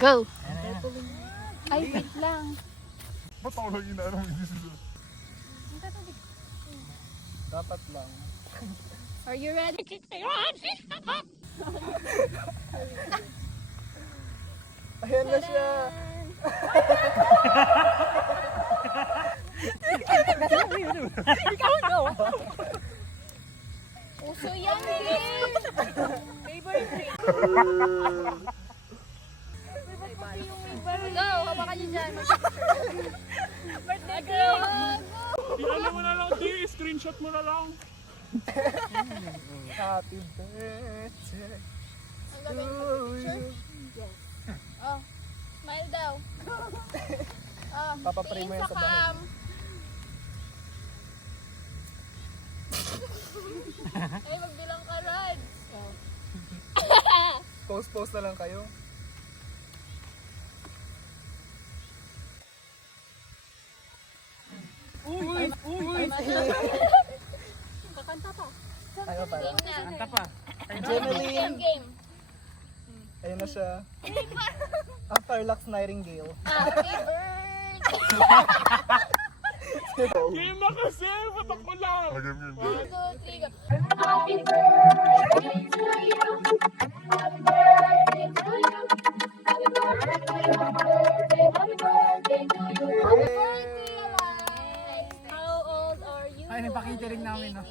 Go! Ay, wait lang. Ba't ako lang inaanong hindi sila? Dapat lang. Are you ready? Ayan na siya. Ikaw no! Uso yan, game! Favorite drink. Go! Hawakan niyo dyan. Birthday girl! Ano mo na lang, di, screenshot mo na lang. Happy birthday Ang to gagawin mo you. Oh, smile daw. Oh, Papapray mo tingin yan sa sa bahay. cam. Ay, magbilang ka, Rod. Post na lang kayo. Kakanta pa. Ayaw pa. Game na. Kanta pa. Jemeline. Game. Ayun na siya. After Lux Nightingale. Happy birthday. Game na kasi, ba't ako lang? Game. 1, 2, 3, go. Happy birthday to you. Happy birthday to you. Happy birthday, happy birthday, happy birthday to you. Birthday, Alay. How old are you? Ay, napakitiring namin, no?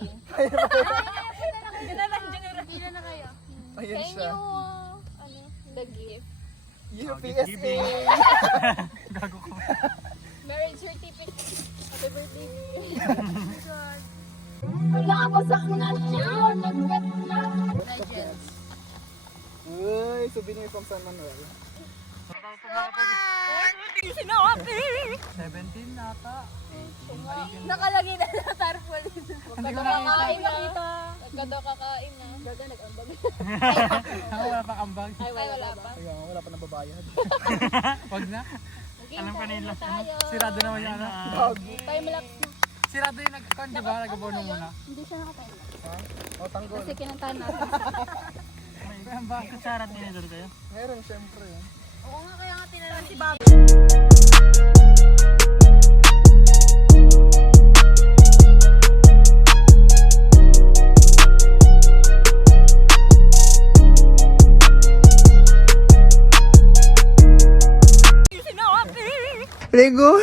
Pila na kayo. Ayun Thank siya. you. Ano, the gift. UPSA. Gago ko. Marriage certificate. Happy birthday. Pagkapasak na siya, Legends. Uy, souvenir from San Manuel. 17 nata. Nakalagay na sa tarpon. Hindi ko Kakain nakita. na. Nagkado kakain na. Gaga nag-ambag. Ako wala pa kambag. Ay, wala pa. Kaya wala pa nababayad. Wag na. Alam pa nila. Tayo. Sirado naman yan. Time lapse na. Sirado yung nag-con, di ba? Nag-abono muna. Hindi siya nakatime lapse. Ha? O, tanggol. Kasi kinantahan natin. Ang ba? Kutsara tinidor kayo? Meron syempre. Oo nga, kaya nga tinanong si Bob. Lego!